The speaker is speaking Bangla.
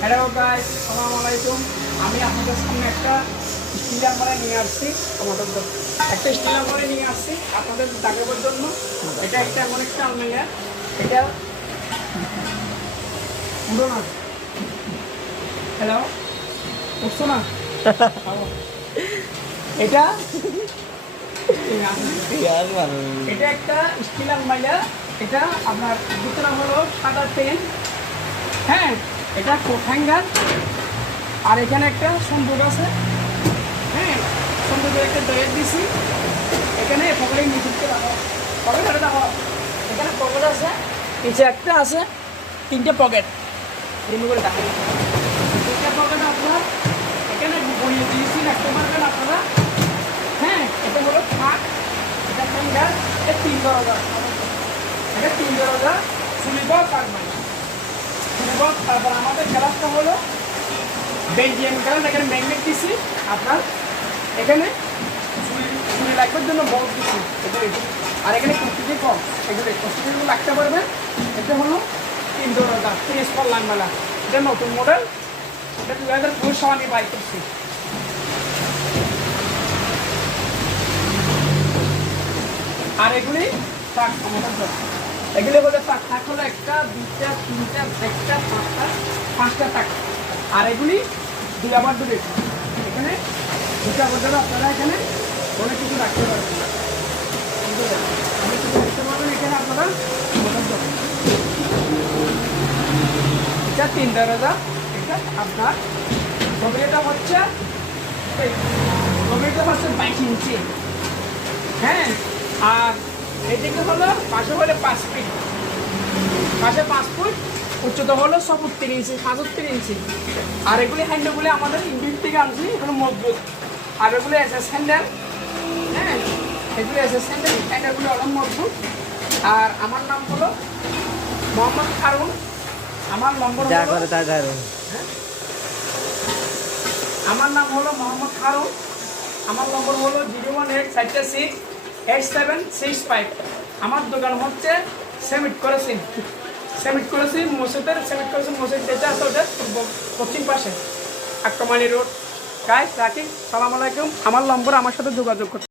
হ্যালো গাইস, আসসালামু আলাইকুম। আমি আপনাদের সামনে একটা স্টিল আলমারি নিয়ে আসছি। একটা স্টিল আলমারি নিয়ে আসছি আপনাদের দেখাবার জন্য। এটা একটা এমন একটা আলমারি, এটা পুরো না। হ্যালো, বুঝছো না? এটা এটা একটা স্টিল আলমারি। এটা আপনার ভিতরে হলো সাদা পেন, হ্যাঁ, এটা কোট হ্যাঙ্গার, আর এখানে একটা সুন্দর আছে, হ্যাঁ, সুন্দর একটা ডয়ের দিছি। এখানে পকেটের নিচে পকেট হাতে দেখো, এখানে পকেট আছে, নিচে একটা আছে, তিনটে পকেট রিমুভ করে দেখা তিনটে পকেট আপনার এখানে বইয়ে দিয়েছি, রাখতে পারবেন আপনারা। হ্যাঁ, এটা হলো থাক, এটা হ্যাঙ্গার, এটা 3 দরজা, এটা 3 দরজা সুলিবল কাটবেন। তারপর আমাদের গ্লাসটা হলো বেলজিয়াম গ্লাস, এখানে ম্যাগনেট দিছি আপনার, এখানে চুরি লাগবার জন্য বক্স দিচ্ছি, আর এখানে কুর্তিটি কম, এগুলো কুর্তিগুলো লাগতে পারবেন। এটা হলো 3 দরজা 30 ফল লাইনওয়ালা, এটা নতুন মডেল, এটা 2020 সালে আমি বাই করছি। আর এগুলি থাক আমাদের, এগুলি বলে থাক হলো 1টা 2টা 3টা 4টা 5টা থাক, আর এগুলি 2 আবার 2 এখানে 2টা আবার আপনারা এখানে অনেক কিছু রাখতে পারবেন, অনেক কিছু রাখতে পারবেন এখানে আপনারা। এটা 3 দরজা, এটা আপনার গভীরতা হচ্ছে 22 ইঞ্চি, হ্যাঁ, আর এদিকে হলো পাশে হলে 5 ফিট, পাশে 5 ফুট, উচ্চতা হলো 74 ইঞ্চি 75 ইঞ্চি। আর এগুলি হ্যান্ডেলগুলি আমাদের ইন্ডিয়ান থেকে আনছি, এগুলো মজবুত। আর এগুলো এসএস হ্যান্ডেল, হ্যাঁ, এগুলো এসএস হ্যান্ডেল, হ্যান্ডেলগুলো অনেক মজবুত। আর আমার নাম হলো মোহাম্মদ হারুন, আমার নম্বর হলো আমার নাম হলো মোহাম্মদ হারুন, আমার নম্বর হলো 018468765। আমার দোকান হচ্ছে সেমিট করেছি মসজিদ যেটা আছে ওদের পশ্চিম পাশে, আক্রমানি রোড। গাইস রাখি, সালাম আলাইকুম। আমার নম্বর, আমার সাথে যোগাযোগ করতে।